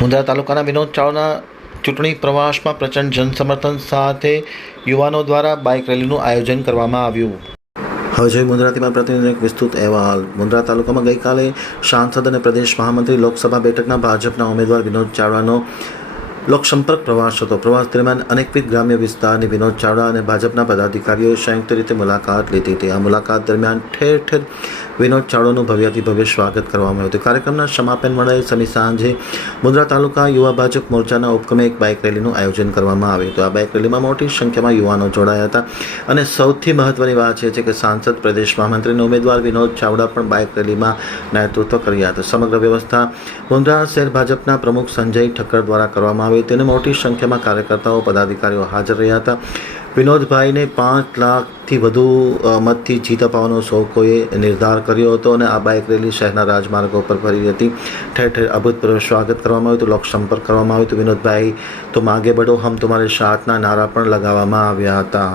મુંદ્રા તાલુકાના વિનોદ ચાવડા ચૂંટણી પ્રવાસમાં પ્રચંડ જનસમર્થન સાથે યુવાનો દ્વારા બાઇક રેલીનું આયોજન કરવામાં આવ્યું. હવે જોઈએ મુંદ્રાતીમાં પ્રતિનિધિ વિસ્તૃત અહેવાલ. મુંદ્રા તાલુકામાં ગઈકાલે સાંસદ અને પ્રદેશ મહામંત્રી લોકસભા બેઠકના ભાજપના ઉમેદવાર વિનોદ ચાવડાનો લોકસંપર્ક પ્રવાસ હતો. પ્રવાસ દરમિયાન અનેકવિધ ગ્રામ્ય વિસ્તારની વિનોદ ચાવડા અને ભાજપના પદાધિકારીઓએ સંયુક્ત રીતે મુલાકાત લીધી હતી. આ મુલાકાત દરમિયાન ઠેર ઠેર વિનોદ ચાવડાનું ભવ્યથી ભવ્ય સ્વાગત કરવામાં આવ્યું હતું. કાર્યક્રમના સમાપન મળે સમી સાંજે મુંદ્રા તાલુકા યુવા ભાજપ મોરચાના ઉપક્રમે એક બાઇક રેલીનું આયોજન કરવામાં આવ્યું હતું. આ બાઇક રેલીમાં મોટી સંખ્યામાં યુવાનો જોડાયા હતા અને સૌથી મહત્વની વાત છે કે સાંસદ, પ્રદેશ મહામંત્રીના ઉમેદવાર વિનોદ ચાવડા પણ બાઇક રેલીમાં નેતૃત્વ કર્યા હતા. સમગ્ર વ્યવસ્થા મુંદ્રા શહેર ભાજપના પ્રમુખ સંજય ઠક્કર દ્વારા કરવામાં આવી તેને મોટી સંખ્યામાં કાર્યકર્તાઓ, પદાધિકારીઓ હાજર રહ્યા હતા. વિનોદભાઈને પાંચ લાખથી વધુ મતથી જીત અપાવવાનો સૌ નિર્ધાર કર્યો હતો અને આ બાઇક રેલી શહેરના રાજમાર્ગો પર ફરી હતી. ઠેર ઠેર અભૂતપૂર્વ સ્વાગત કરવામાં આવ્યું હતું, લોક સંપર્ક કરવામાં આવ્યું હતું. વિનોદભાઈ, તો માગે બડો હમ તમારે સાથના નારા પણ લગાવવામાં આવ્યા હતા.